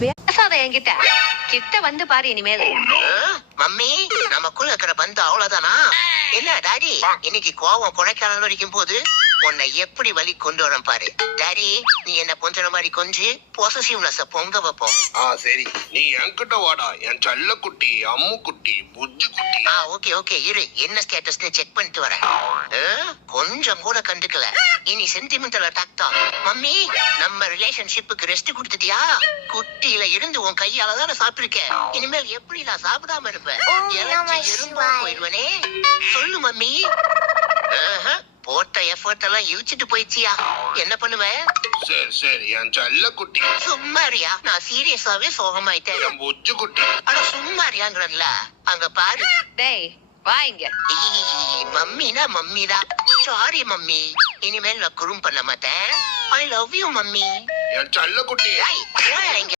பேசாத என்கிட்ட. கிட்ட வந்து பாரு இனிமேல். மம்மி, நமக்குள்ள இருக்கிற பந்து அவ்வளவுதானா? என்ன டாடி, இன்னைக்கு கோவம் குறைக்கால வரைக்கும் போது உன்னை எப்படி வழி கொண்டு வர பாரு. டாடி, நீ என்ன கொஞ்சம் மாதிரி கொஞ்சி பொசசிவ்னஸ பொங்க வைப்போம். சரி, நீ என்கிட்ட வாடா, என் செல்ல குட்டி, அம்மு குட்டி, புஜ்ஜு குட்டி. ஓகே ஓகே, இரு, என்ன ஸ்டேட்டஸ்னு செக் பண்ணிட்டு வரேன். கொஞ்சம் கூட கண்டுக்கல, இனி சென்டிமெண்டல் அட்டாக் தான். மம்மி, நம்ம ரிலேஷன்ஷிப்புக்கு ரெஸ்ட் கொடுத்துட்டியா? குட்டியில இருந்து உன் கையால தானே சாப்பிட்டிருக்கேன். இனிமேல் எப்படி நான் சாப்பிடாம இருப்பேன்? எறும்பா போயிடுவனே. சொல்லு மம்மி. போட்ட எஃபர்ட் எல்லாம் இழுச்சிட்டு போயிடுச்சியா? என்ன பண்ணுவேன்? சரி சரி, என் செல்ல குட்டி. சும்மாரியா, நான் சீரியஸாவே சோகமாயிட்டேன். என் புஜ்ஜு குட்டி. ஆனா சும்மாரியாங்கிறல்ல, அங்க பாரு. டேய் வா இங்க. மம்மினா மம்மிதான். சாரி மம்மி, இனிமேல் நான் குறும் பண்ண மாட்டேன். I love you mummy. என் செல்ல குட்டி.